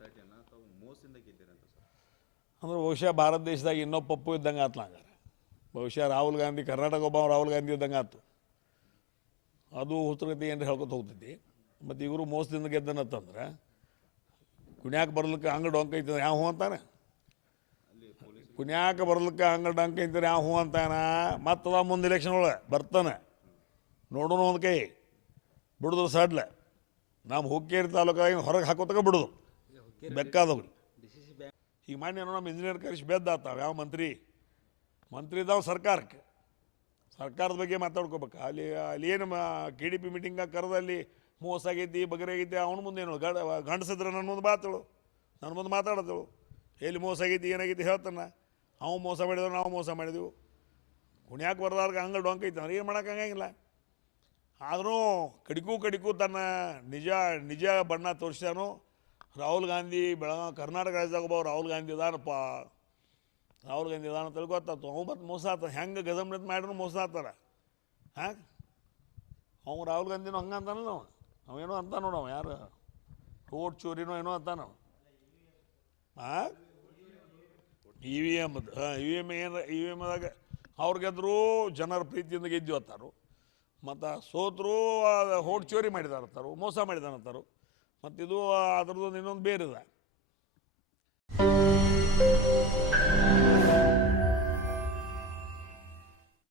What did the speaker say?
ಸೊಸೈಟಿಯನ್ನು ತಾವು ಮೋಸದಿಂದ ಗೆದ್ದಿರಂತ ಸರ್? ಅಂದ್ರೆ ಬಹುಶಃ ಭಾರತ ದೇಶದಾಗ ಇನ್ನೊಬ್ಬ ಪಪ್ಪು ಇದ್ದಂಗೆ ಆತ್ಲ ಹಂಗಾರೆ ಬಹುಶಃ ರಾಹುಲ್ ಗಾಂಧಿ ಕರ್ನಾಟಕ ಒಬ್ಬ ರಾಹುಲ್ ಗಾಂಧಿ ಇದ್ದಂಗೆ ಆತು. ಅದು ಹುತ್ತಗತಿ ಏನು ಹೇಳ್ಕೊತ ಹೋಗ್ತೈತಿ. ಮತ್ತು ಇವರು ಮೋಸದಿಂದ ಗೆದ್ದನತ್ತಂದ್ರೆ ಕುಣ್ಯಾಕ ಬರ್ಲಿಕ್ಕೆ ಹಂಗ ಡೊಂಕ ಐತಂದ್ರೆ ಯಾವ ಹೂ ಅಂತಾನೆ? ಕುಣ್ಯಾಕ ಬರ್ಲಿಕ್ಕೆ ಹಂಗ ಡೊಂಕ ಐತಾರೆ ಯಾವ ಹೂ ಅಂತಾನ? ಮತ್ತದ ಮುಂದೆ ಇಲೆಕ್ಷನ್ ಒಳಗೆ ಬರ್ತಾನೆ. ನೋಡೋಣ ಒಂದು ಕೈ ಬಿಡುದ್ರ ಸಡ್ಲ. ನಮ್ಮ ಹುಕ್ಕೇರಿ ತಾಲೂಕಾಗಿ ಹೊರಗೆ ಹಾಕೋತಕ ಬಿಡುದು. ಬೆಕ್ಕಾದವ್ರು ಈಗ ಮಾನ್ಯ ನಮ್ಮ ಇಂಜಿನಿಯರ್ ಕರೆಸಿ ಬೆದ್ದಾತಾವ ಯಾವ ಮಂತ್ರಿ? ಮಂತ್ರಿ ಇದಾವ ಸರ್ಕಾರಕ್ಕೆ. ಸರ್ಕಾರದ ಬಗ್ಗೆ ಮಾತಾಡ್ಕೋಬೇಕು. ಅಲ್ಲಿ ಅಲ್ಲಿ ಏನು ಕೆ ಡಿ ಪಿ ಮೀಟಿಂಗ ಕರೆದು ಅಲ್ಲಿ ಮೋಸ ಆಗೈತಿ ಬಗರೆ ಆಗೈತಿ ಅವ್ನ ಮುಂದೆ ಏನು ಗಂಡ ಗಂಡಸಿದ್ರೆ ನನ್ನ ಮುಂದೆ ಮಾತಾಳು ನನ್ನ ಮುಂದೆ ಮಾತಾಡತ್ತಳು ಎಲ್ಲಿ ಮೋಸ ಆಗೈತಿ ಏನಾಗೈತಿ ಹೇಳ್ತಾನೆ. ಅವ್ನು ಮೋಸ ಮಾಡಿದ್ರು ನಾವು ಮೋಸ ಮಾಡಿದೆವು. ಕುಣ್ಯಾಕ ಬರ್ದಾಗ ಹಂಗೆ ಡೊಂಕ ಐತೆ ಅಂದ್ರೆ ಏನು ಹಂಗಾಗಿಲ್ಲ. ಆದರೂ ಕಡಿಕೂ ಕಡಿಕೂ ತನ್ನ ನಿಜ ನಿಜ ಬಣ್ಣ ತೋರಿಸ್ಯಾನು ರಾಹುಲ್ ಗಾಂಧಿ ಬೆಳಗಾವಿ, ಕರ್ನಾಟಕ ರಾಜ್ಯದಾಗ ಒಬ್ಬ ರಾಹುಲ್ ಗಾಂಧಿ ಇದಾನಪ್ಪ. ರಾಹುಲ್ ಗಾಂಧಿ ಇದಾನ ತಿಳ್ಕೊತಾತು ಅವು ಮತ್ತು ಮೋಸ ಆತ ಹೆಂಗೆ ಗಜಮೃತ್ ಮಾಡ್ರೂ ಮೋಸ ಆತಾರ ಹಾಂ? ಅವ್ನು ರಾಹುಲ್ ಗಾಂಧಿನೂ ಹಂಗೆ ಅಂತಾನಲ್ಲ ಅವ ಅವೇನೋ ಅಂತ ನೋಡವ ಯಾರು? ಓಟ್ ಚೋರಿನೋ ಏನೋ ಅಂತಾನ ಹಾಂ ಇ ವಿ ಎಂ ಹಾಂ, ಇ ವಿ ಎಂ ಏನು ಇ ವಿ ಎಮ್ದಾಗ ಅವ್ರು ಗೆದ್ದರು ಜನರ ಪ್ರೀತಿಯಿಂದ ಗೆದ್ದು ಅತ್ತಾರು ಮತ್ತು ಸೋತರು ಹೋಟ್ ಚೋರಿ ಮಾಡಿದಾರಂತಾರು, ಮೋಸ ಮಾಡಿದಾನಂತಾರು ಮತ್ತು ಇದು ಅದ್ರದ್ದು ಇನ್ನೊಂದು ಬೇರೆ